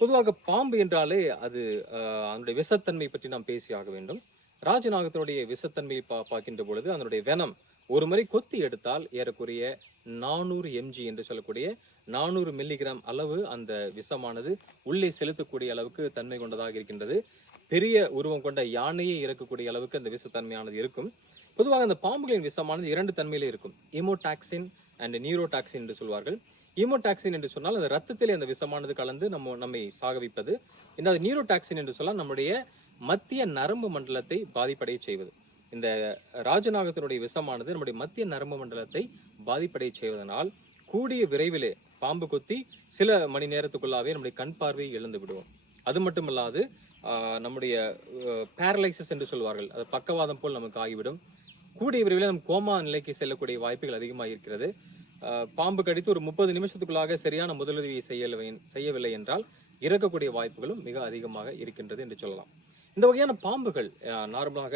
பொதுவாக பாம்பு என்றாலே அது அதனுடைய விஷத்தன்மை பற்றி நாம் பேசியாக வேண்டும். ராஜநாகத்தினுடைய விஷத்தன்மையை பா பார்க்கின்ற பொழுது அதனுடைய வெனம் ஒரு முறை கொத்தி எடுத்தால் ஏறக்குறைய நானூறு எம்ஜி என்று சொல்லக்கூடிய நானூறு மில்லிகிராம் அளவு அந்த விஷமானது உள்ளே செலுத்தக்கூடிய அளவுக்கு தன்மை கொண்டதாக இருக்கின்றது. பெரிய உருவம் கொண்ட யானையை இறக்கக்கூடிய அளவுக்கு அந்த விஷத்தன்மையானது இருக்கும். பொதுவாக அந்த பாம்புகளின் விஷமானது இரண்டு தன்மையிலே இருக்கும். இமோடாக்சின் அண்ட் நியூரோடாக்சின் என்று சொல்வார்கள். ஈமோடாக்சின் என்று சொன்னால் அந்த ரத்தத்திலே அந்த விஷமானது கலந்து நம்ம நம்மை சாகவிப்பது இந்த நியூரோடாக்சின் என்று சொன்னால் நம்முடைய மத்திய நரம்பு மண்டலத்தை பாதிப்படைய செய்வது. இந்த ராஜநாகத்தினுடைய விஷமானது நம்முடைய மத்திய நரம்பு மண்டலத்தை பாதிப்படைய செய்வதனால் கூடிய விரைவிலே பாம்பு கொத்தி சில மணி நேரத்துக்குள்ளாவே நம்முடைய கண் பார்வையை இழந்து விடுவோம். அது மட்டுமல்லாது ஆஹ், நம்முடைய பேரலைசஸ் என்று சொல்வார்கள். அது பக்கவாதம் போல் நமக்கு ஆகிவிடும். கூடிய விரைவில் நம் கோமா நிலைக்கு செல்லக்கூடிய வாய்ப்புகள் அதிகமாக இருக்கிறது. ஆஹ், பாம்பு கடித்து ஒரு முப்பது நிமிஷத்துக்குள்ளாக சரியான முதலுதவி செய்யவில்லை செய்யவில்லை என்றால் இறக்கக்கூடிய வாய்ப்புகளும் மிக அதிகமாக இருக்கின்றது என்று சொல்லலாம். இந்த வகையான பாம்புகள் நார்மலாக